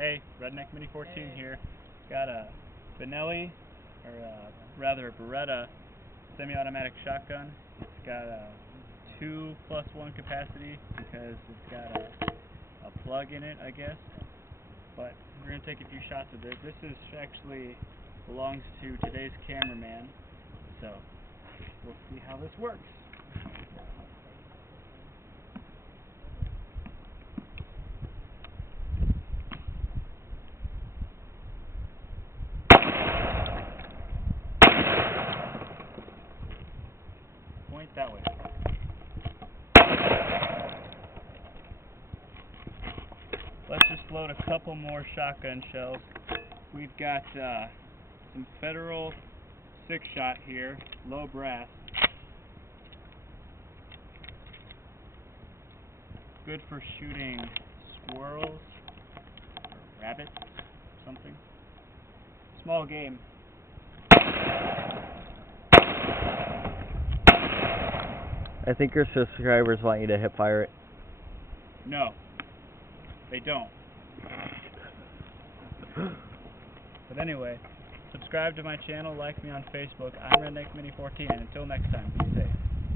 Hey, Redneck Mini 14 here. Got a Benelli, or rather a Beretta semi-automatic shotgun. It's got a 2+1 capacity because it's got a plug in it, I guess. But we're going to take a few shots of it. This is actually belongs to today's cameraman, so we'll see how this works. Point that way. Let's just load a couple more shotgun shells. We've got some Federal 6-shot here, low brass. Good for shooting squirrels or rabbits, something. Small game. I think your subscribers want you to hip fire it. No, they don't. But anyway, subscribe to my channel, like me on Facebook. I'm Redneck Mini 14, and until next time, be safe.